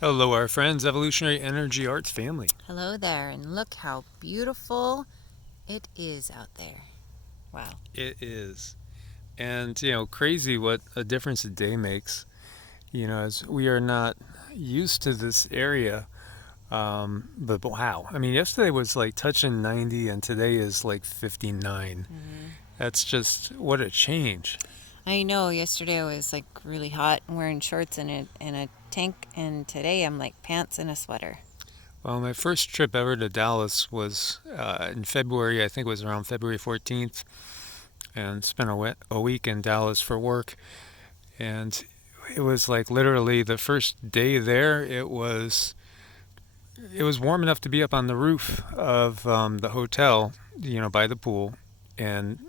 Hello, our friends, Evolutionary Energy Arts family. Hello there, and look how beautiful it is out there. Wow. It is. And, crazy what a difference a day makes, as we are not used to this area. But wow. I mean, yesterday was like touching 90, and today is like 59. hmm That's just what a change. I know yesterday I was like really hot and wearing shorts and a tank, and today I'm like pants and a sweater. Well, my first trip ever to Dallas was in February. I think it was around February 14th, and spent a week in Dallas for work. And it was like literally the first day there. It was warm enough to be up on the roof of the hotel, by the pool, and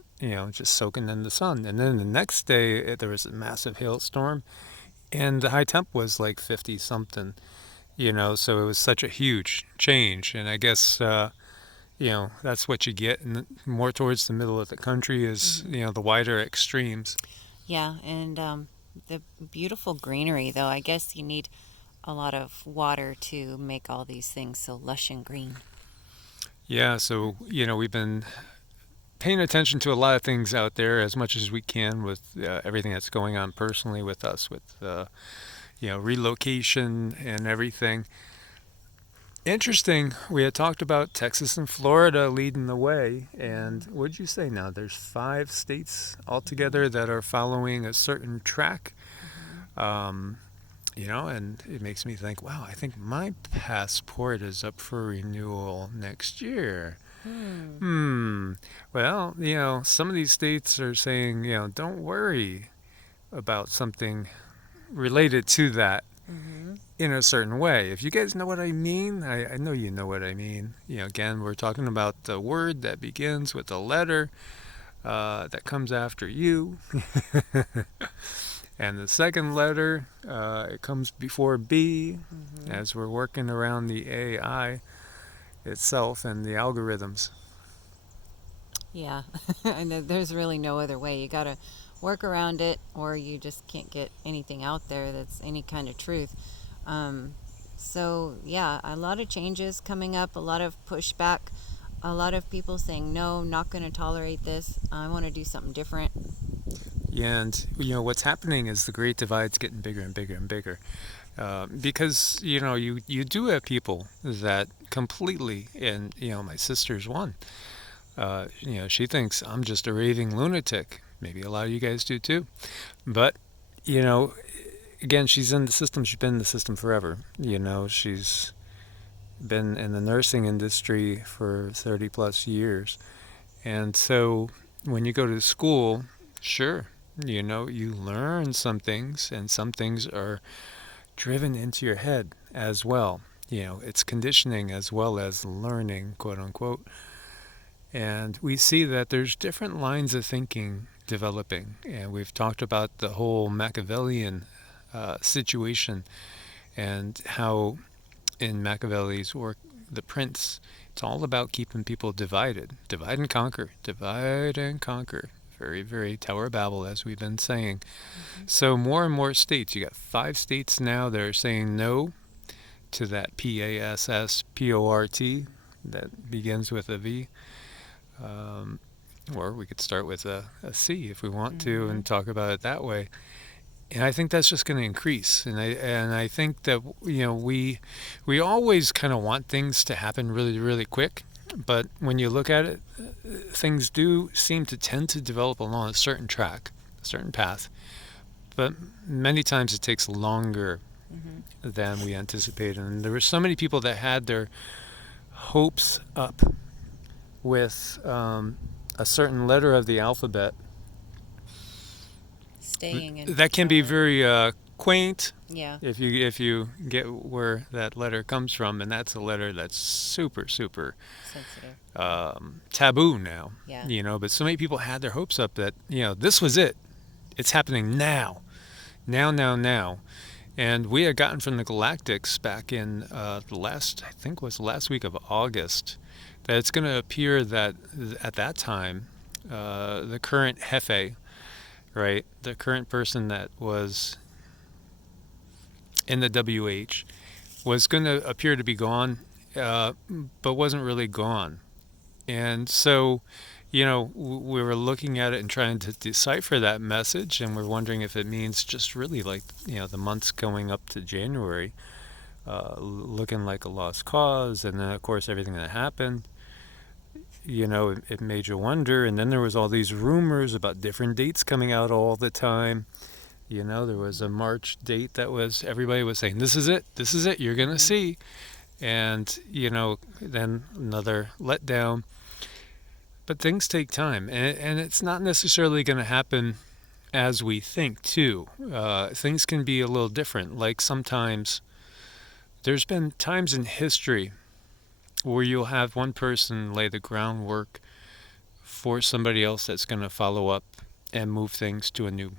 just soaking in the sun. And then the next day there was a massive hailstorm, and the high temp was like 50 something. So it was such a huge change. And I guess that's what you get. And more towards the middle of the country is hmm the wider extremes. Yeah, and the beautiful greenery, though, I guess you need a lot of water to make all these things so lush and green. Yeah, so we've been paying attention to a lot of things out there as much as we can with everything that's going on personally with us, with relocation and everything. Interesting. We had talked about Texas and Florida leading the way, and hmm what'd you say now? There's 5 states hmm altogether that are following a certain track. hmm Um, and it makes me think, wow, I think my passport is up for renewal next year. Hmm. Hmm. Well, some of these states are saying, don't worry about something related to that hmm in a certain way. If you guys know what I mean, I know you know what I mean. Again, we're talking about the word that begins with a letter that comes after you, and the second letter it comes before B, hmm as we're working around the AI itself and the algorithms. Yeah, and there's really no other way. You got to work around it, or you just can't get anything out there that's any kind of truth. Um, so, yeah, a lot of changes coming up, a lot of pushback, a lot of people saying, no, not going to tolerate this. I want to do something different. And what's happening is the Great Divide's getting bigger and bigger and bigger. Because you do have people that completely, and my sister's one. She thinks I'm just a raving lunatic. Maybe a lot of you guys do too. But you know, again, she's in the system. She's been in the system forever. She's been in the nursing industry for 30 plus years, and so when you go to school, sure, you learn some things, and some things are driven into your head as well. It's conditioning as well as learning, quote unquote. And we see that there's different lines of thinking developing. And we've talked about the whole Machiavellian situation and how in Machiavelli's work, The Prince, it's all about keeping people divided. Divide and conquer. Divide and conquer. Very, very Tower of Babel, as we've been saying. hmm So more and more states, you got 5 states now that are saying no to that PASSPORT that begins with a V. Um, or we could start with a C if we want to hmm and talk about it that way. And I think that's just going to increase. And I think that we always kind of want things to happen really really quick. But when you look at it, things do seem to tend to develop along a certain track, a certain path. But many times it takes longer hmm than we anticipated. And there were so many people that had their hopes up with a certain letter of the alphabet Staying in that can be power. very quaint Yeah. if you get where that letter comes from, and that's a letter that's super super Sensitive. taboo now. Yeah. But so many people had their hopes up that this was it. It's happening now, now, now, now. And we had gotten from the Galactics back in the last, I think, was the last week of August, that it's going to appear that at that time, the current Jefe, right, the current person that was in the WH, was going to appear to be gone, uh, but wasn't really gone. And so, we were looking at it and trying to decipher that message, and we're wondering if it means just really like, the months going up to January, looking like a lost cause, and then, of course, everything that happened. It made you wonder. And then there was all these rumors about different dates coming out all the time. There was a March date that was, everybody was saying, this is it, you're going to Mm-hmm. see. And, then another letdown. But things take time, and it's not necessarily going to happen as we think, too. Things can be a little different. Like sometimes there's been times in history where you'll have one person lay the groundwork for somebody else that's going to follow up and move things to a new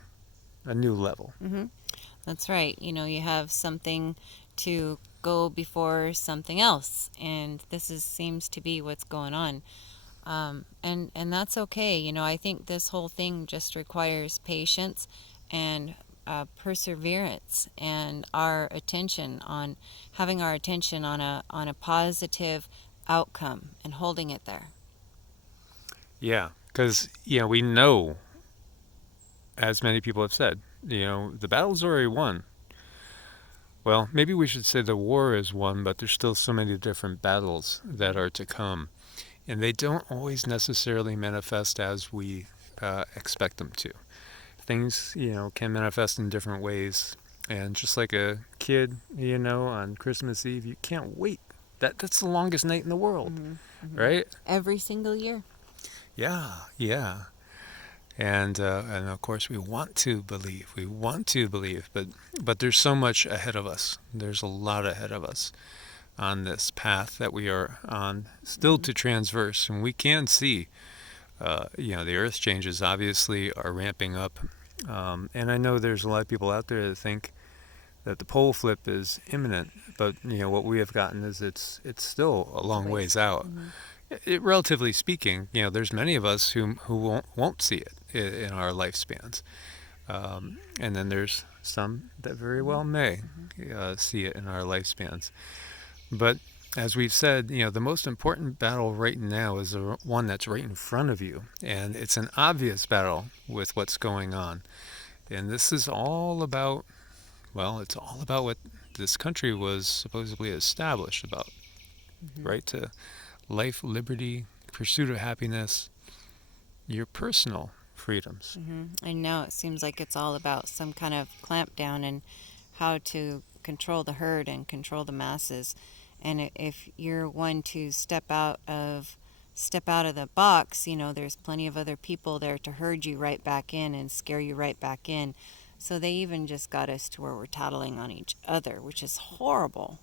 level. Mm-hmm. That's right. You have something to go before something else, and this seems to be what's going on. And that's okay. I think this whole thing just requires patience and perseverance, and our attention on having our attention on a positive outcome and holding it there. Yeah, because we know, as many people have said, the battle's already won. Well, maybe we should say the war is won, but there's still so many different battles that are to come, and they don't always necessarily manifest as we expect them to. Things, can manifest in different ways, and just like a kid, on Christmas Eve, you can't wait. That's the longest night in the world, Mm-hmm. Mm-hmm. right? Every single year. Yeah, yeah. And of course we want to believe. We want to believe, but there's so much ahead of us. There's a lot ahead of us on this path that we are on, still Mm-hmm. to transverse, and we can see. The Earth changes obviously are ramping up, and I know there's a lot of people out there that think that the pole flip is imminent, but what we have gotten is it's still a It's a long ways. ways out. Mm-hmm. Relatively speaking, there's many of us who won't see it in our lifespans, and then there's some that very Mm-hmm. well may Mm-hmm. see it in our lifespans. But as we've said, the most important battle right now is the one that's right in front of you, and it's an obvious battle with what's going on. And this is all about, well, it's all about what this country was supposedly established about: Mm-hmm. right to life, liberty, pursuit of happiness, your personal freedoms. Mm-hmm. And now it seems like it's all about some kind of clampdown and how to control the herd and control the masses. And if you're one to step out of the box, there's plenty of other people there to herd you right back in and scare you right back in. So they even just got us to where we're tattling on each other, which is horrible.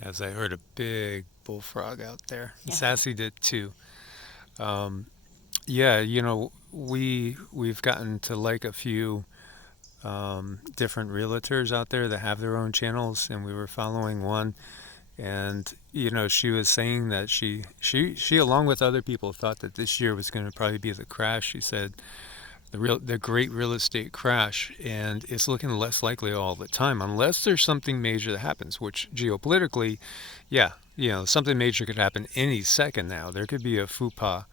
As I heard a big bullfrog out there, Yeah. Sassy did too. Um, yeah, we've gotten to like a few different realtors out there that have their own channels, and we were following one, and she was saying that she along with other people thought that this year was going to probably be the crash. She said the great real estate crash, and it's looking less likely all the time unless there's something major that happens, which geopolitically, yeah, something major could happen any second now. There could be a faux pas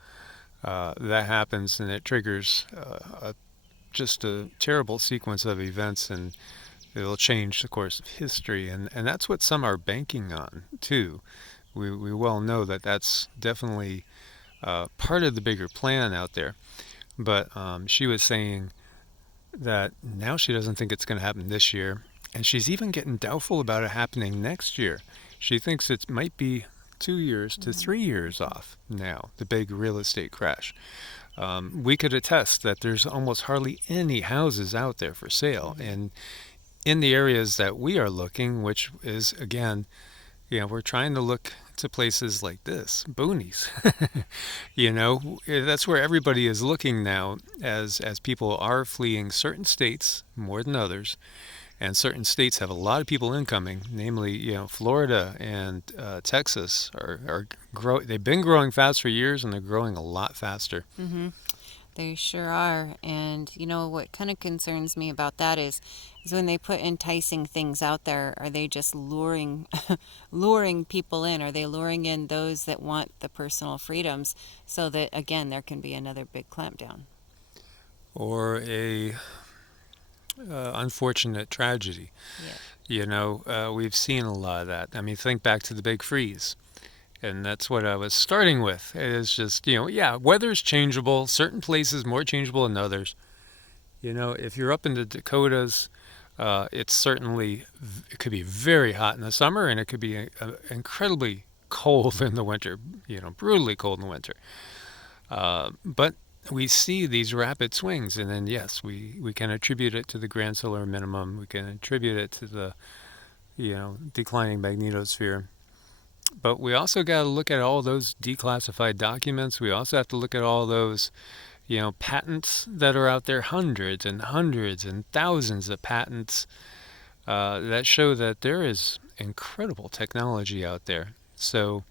that happens, and it triggers just a terrible sequence of events, and it'll change the course of history. And that's what some are banking on too. We well know that that's definitely part of the bigger plan out there. But she was saying that now she doesn't think it's going to happen this year, and she's even getting doubtful about it happening next year. She thinks it might be 2 years to Mm-hmm. 3 years off now, the big real estate crash. We could attest that there's almost hardly any houses out there for sale, Mm-hmm. and in the areas that we are looking, which is again, we're trying to look to places like this, boonies. That's where everybody is looking now, as people are fleeing certain states more than others, and certain states have a lot of people incoming. Namely, Florida and Texas are they've been growing fast for years, and they're growing a lot faster. Mm-hmm. They sure are. And you know what kind of concerns me about that is when they put enticing things out there, are they just luring people in? Are they luring in those that want the personal freedoms so that again there can be another big clampdown? Or a unfortunate tragedy. Yeah. We've seen a lot of that. I mean, think back to the big freeze. And that's what I was starting with. It's just, yeah, weather's changeable. Certain places more changeable than others. If you're up in the Dakotas, it's certainly, it could be very hot in the summer and it could be incredibly cold in the winter, brutally cold in the winter. But we see these rapid swings, and then yes, we can attribute it to the grand solar minimum. We can attribute it to the declining magnetosphere. But we also got to look at all those declassified documents. We also have to look at all those patents that are out there, hundreds and hundreds and thousands of patents that show that there is incredible technology out there. So,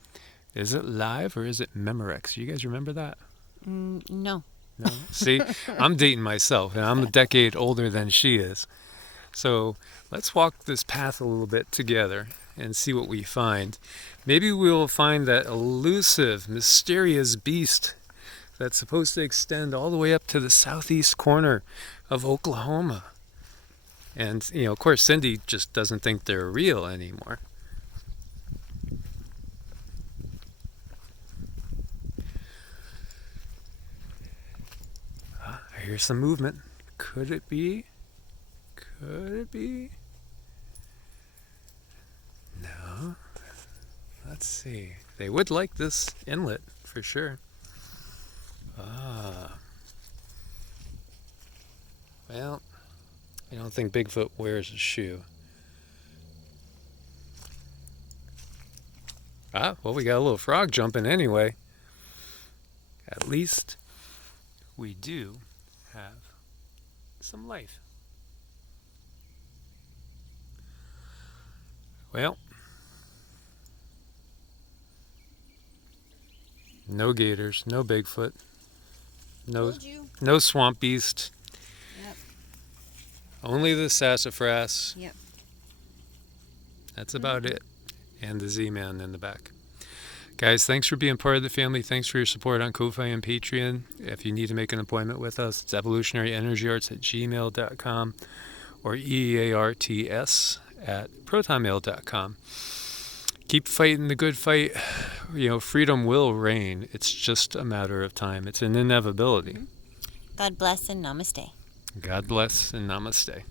is it live or is it Memorex? You guys remember that? No. No. See, I'm dating myself, and I'm a decade older than she is. So let's walk this path a little bit together and see what we find. Maybe we'll find that elusive, mysterious beast that's supposed to extend all the way up to the southeast corner of Oklahoma. And, of course, Cindy just doesn't think they're real anymore. I hear some movement. Could it be? Could it be? No. Let's see. They would like this inlet for sure. Well, I don't think Bigfoot wears a shoe. Well, we got a little frog jumping anyway. At least we do have some life. Well, no gators, no Bigfoot, no swamp beast. Yep. Only the sassafras. Yep. That's about it. And the Z-Man in the back. Guys, thanks for being part of the family. Thanks for your support on Ko-Fi and Patreon. If you need to make an appointment with us, it's evolutionaryenergyarts@gmail.com or EEARTS@protonmail.com. Keep fighting the good fight. Freedom will reign. It's just a matter of time. It's an inevitability. God bless and namaste. God bless and namaste.